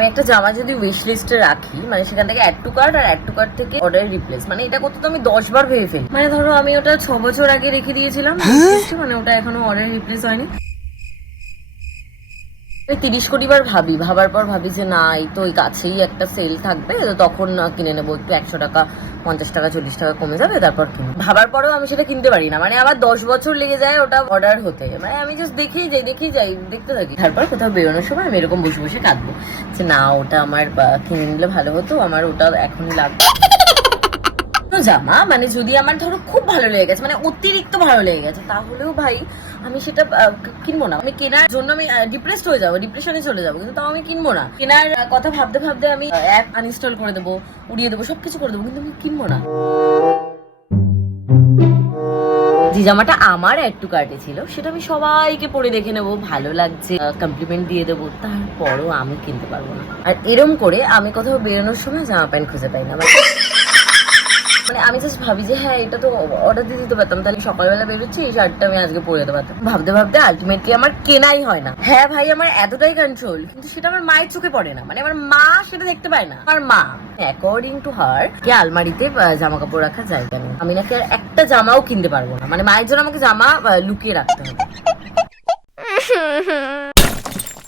আমি একটা জামা যদি উইশ লিস্টে রাখি, মানে সেখান থেকে অ্যাড টু কার্ট আর অ্যাড টু কার্ট থেকে অর্ডার রিপ্লেস, মানে এটা করতে তো আমি 10 বার ভেবে ফেলি। মানে ধরো আমি ওটা 6 বছর আগে রেখে দিয়েছিলাম, মানে ওটা এখনো অর্ডার রিপ্লেস হয়নি। 30 কোটি বার ভাবার পর ভাবি যে না, এই তো ওই কাছেই একটা সেল থাকবে, তো তখন কিনে নেবো, একটু 100 টাকা 50 টাকা 40 টাকা কমে যাবে, তারপর কিনবো। ভাবার পরেও আমি সেটা কিনতে পারি না, মানে আবার 10 বছর লেগে যায় ওটা অর্ডার হতে। মানে আমি জাস্ট দেখেই যাই দেখতে থাকি। তারপর কোথাও বেরোনোর সময় আমি এরকম বসে বসে কাঁদবো যে না, ওটা আমার কিনে নিলে ভালো হতো, আমার ওটা এখনই লাগবে। জামা মানে যদি আমার ধরো খুব ভালো লেগে গেছে, মানে অতিরিক্ত ভালো লেগে গেছে, তাহলেও ভাই আমি সেটা কিনবো না। আমি কেনার জন্য আমি ডিপ্রেসড হয়ে যাবো, ডিপ্রেশনে চলে যাবো, কিন্তু তাও আমি কিনবো না। কেনার কথা ভাবতে ভাবতে আমি অ্যাপ আনইনস্টল করে দেবো, উড়িয়ে দেবো, সবকিছু করে দেবো, কিন্তু আমি কিনবো না। যে জামাটা আমার অ্যাড টু কার্টে ছিল সেটা আমি সবাইকে পরে দেখে নেবো, ভালো লাগছে, কমপ্লিমেন্ট দিয়ে দেবো, তারপরও আমি কিনতে পারবো না। আর এরম করে আমি কোথাও বেরোনোর সময় জামা প্যান্ট খুঁজে পাই না। মানে আমি জাস্ট ভাবি যে হ্যাঁ, এটা তো অর্ডার দিয়ে দিতে পারতাম, তাহলে সকালবেলা বেরোচ্ছি এই শার্টটা আমি আজকে পরে যেতে পারতাম। ভাবতে ভাবতে আলটিমেটলি আমার কেনাই হয় না। হ্যাঁ ভাই, আমার এতটাই কন্ট্রোল, কিন্তু সেটা আমার মায়ের চোখে পড়ে না, মানে আমার মা সেটা দেখতে পায় না। আমার মা অ্যাকর্ডিং টু হার কে আলমারিতে জামা কাপড় রাখার জায়গা নেই, আমি নাকি আর একটা জামাও কিনতে পারবো না, মানে মায়ের জন্য আমাকে জামা লুকিয়ে রাখতে হবে।